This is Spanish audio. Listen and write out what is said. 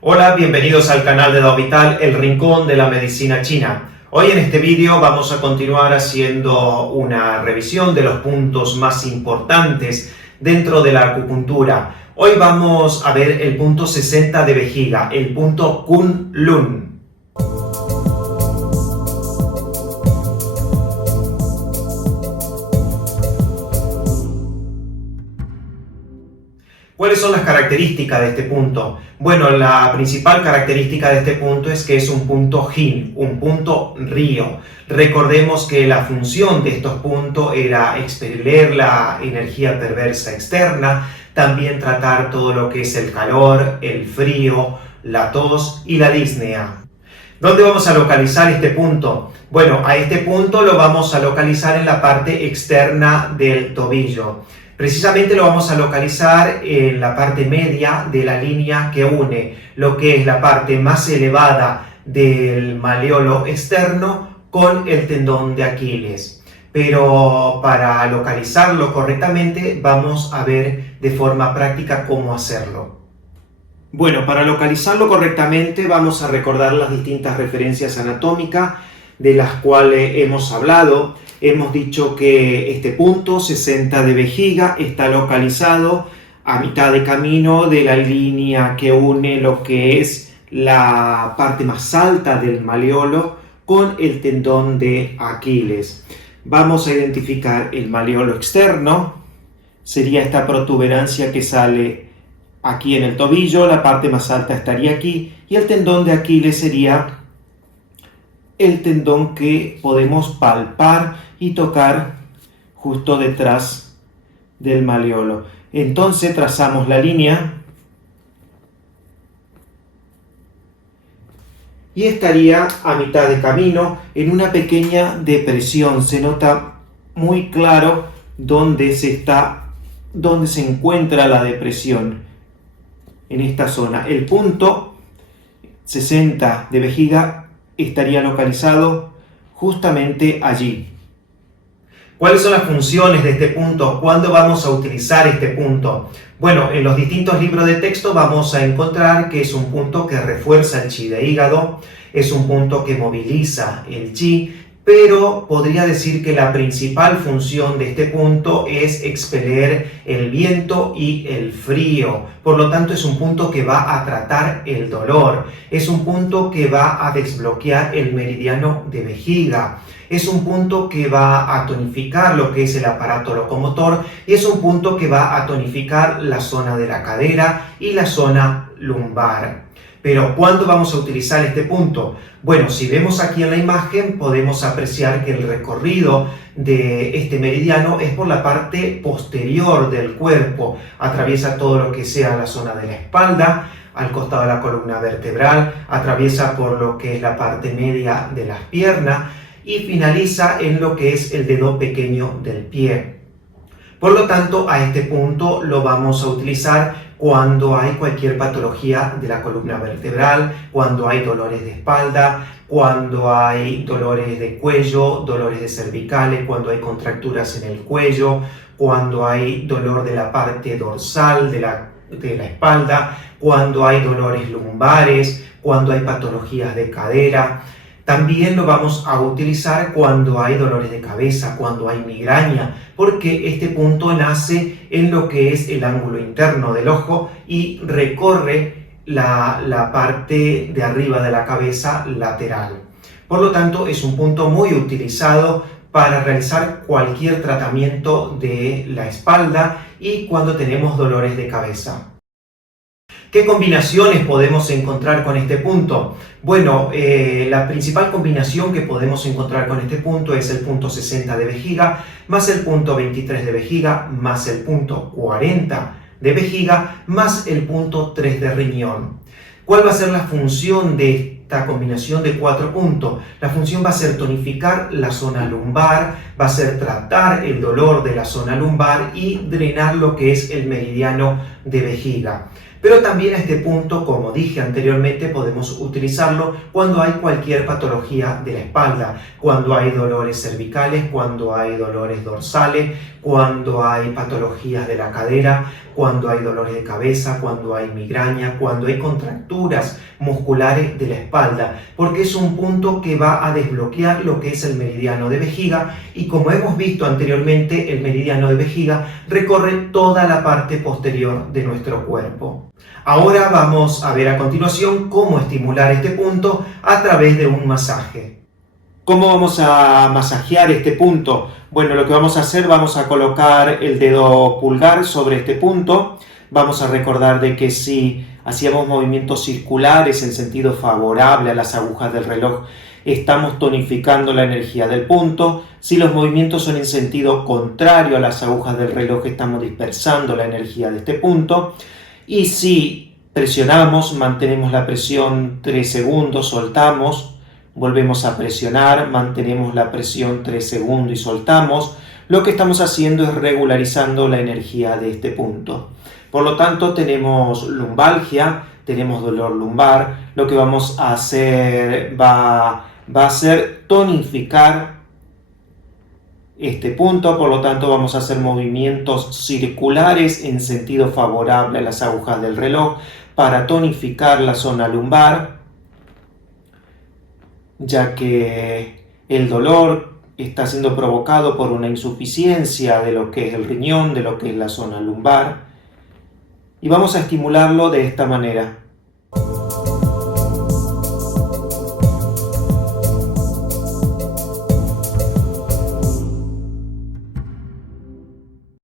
Hola, bienvenidos al canal de DaoVital, el rincón de la medicina china. Hoy en este vídeo vamos a continuar haciendo una revisión de los puntos más importantes dentro de la acupuntura. Hoy vamos a ver el punto 60 de vejiga, el punto Kunlun. ¿Cuáles son las características de este punto? Bueno, la principal característica de este punto es que es un punto yin, un punto río. Recordemos que la función de estos puntos era expeler la energía perversa externa, también tratar todo lo que es el calor, el frío, la tos y la disnea. ¿Dónde vamos a localizar este punto? Bueno, a este punto lo vamos a localizar en la parte externa del tobillo. Precisamente lo vamos a localizar en la parte media de la línea que une lo que es la parte más elevada del maleolo externo con el tendón de Aquiles. Pero para localizarlo correctamente vamos a ver de forma práctica cómo hacerlo. Bueno, para localizarlo correctamente vamos a recordar las distintas referencias anatómicas de las cuales hemos hablado. Hemos dicho que este punto 60 de vejiga está localizado a mitad de camino de la línea que une lo que es la parte más alta del maleolo con el tendón de Aquiles. Vamos a identificar el maleolo externo, sería esta protuberancia que sale aquí en el tobillo, la parte más alta estaría aquí, y el tendón de Aquiles sería el tendón que podemos palpar y tocar justo detrás del maleolo. Entonces trazamos la línea y estaría a mitad de camino en una pequeña depresión. Se nota muy claro dónde se encuentra la depresión en esta zona. El punto 60 de vejiga estaría localizado justamente allí. ¿Cuáles son las funciones de este punto? ¿Cuándo vamos a utilizar este punto? Bueno, en los distintos libros de texto vamos a encontrar que es un punto que refuerza el chi de hígado, es un punto que moviliza el chi, pero podría decir que la principal función de este punto es expeler el viento y el frío. Por lo tanto, es un punto que va a tratar el dolor. Es un punto que va a desbloquear el meridiano de vejiga. Es un punto que va a tonificar lo que es el aparato locomotor y es un punto que va a tonificar la zona de la cadera y la zona lumbar. Pero ¿cuándo vamos a utilizar este punto? Bueno, si vemos aquí en la imagen podemos apreciar que el recorrido de este meridiano es por la parte posterior del cuerpo. Atraviesa todo lo que sea la zona de la espalda, al costado de la columna vertebral, atraviesa por lo que es la parte media de las piernas y finaliza en lo que es el dedo pequeño del pie. Por lo tanto, a este punto lo vamos a utilizar cuando hay cualquier patología de la columna vertebral, cuando hay dolores de espalda, cuando hay dolores de cuello, dolores de cervicales, cuando hay contracturas en el cuello, cuando hay dolor de la parte dorsal de la espalda, cuando hay dolores lumbares, cuando hay patologías de cadera. También lo vamos a utilizar cuando hay dolores de cabeza, cuando hay migraña, porque este punto nace en lo que es el ángulo interno del ojo y recorre la parte de arriba de la cabeza lateral. Por lo tanto, es un punto muy utilizado para realizar cualquier tratamiento de la espalda y cuando tenemos dolores de cabeza. ¿Qué combinaciones podemos encontrar con este punto? Bueno, la principal combinación que podemos encontrar con este punto es el punto 60 de vejiga, más el punto 23 de vejiga, más el punto 40 de vejiga, más el punto 3 de riñón. ¿Cuál va a ser la función de esta combinación de 4 puntos? La función va a ser tonificar la zona lumbar, va a ser tratar el dolor de la zona lumbar y drenar lo que es el meridiano de vejiga. Pero también este punto, como dije anteriormente, podemos utilizarlo cuando hay cualquier patología de la espalda, cuando hay dolores cervicales, cuando hay dolores dorsales, cuando hay patologías de la cadera, cuando hay dolores de cabeza, cuando hay migraña, cuando hay contracturas musculares de la espalda, porque es un punto que va a desbloquear lo que es el meridiano de vejiga, y como hemos visto anteriormente, el meridiano de vejiga recorre toda la parte posterior de nuestro cuerpo. Ahora vamos a ver a continuación cómo estimular este punto a través de un masaje. ¿Cómo vamos a masajear este punto? Bueno, lo que vamos a hacer, vamos a colocar el dedo pulgar sobre este punto. Vamos a recordar de que si hacíamos movimientos circulares en sentido favorable a las agujas del reloj, estamos tonificando la energía del punto. Si los movimientos son en sentido contrario a las agujas del reloj, estamos dispersando la energía de este punto. Y si presionamos, mantenemos la presión 3 segundos, soltamos, volvemos a presionar, mantenemos la presión 3 segundos y soltamos, lo que estamos haciendo es regularizando la energía de este punto. Por lo tanto, tenemos lumbalgia, tenemos dolor lumbar. Lo que vamos a hacer va a ser tonificar este punto, por lo tanto vamos a hacer movimientos circulares en sentido favorable a las agujas del reloj para tonificar la zona lumbar, ya que el dolor está siendo provocado por una insuficiencia de lo que es el riñón, de lo que es la zona lumbar, y vamos a estimularlo de esta manera.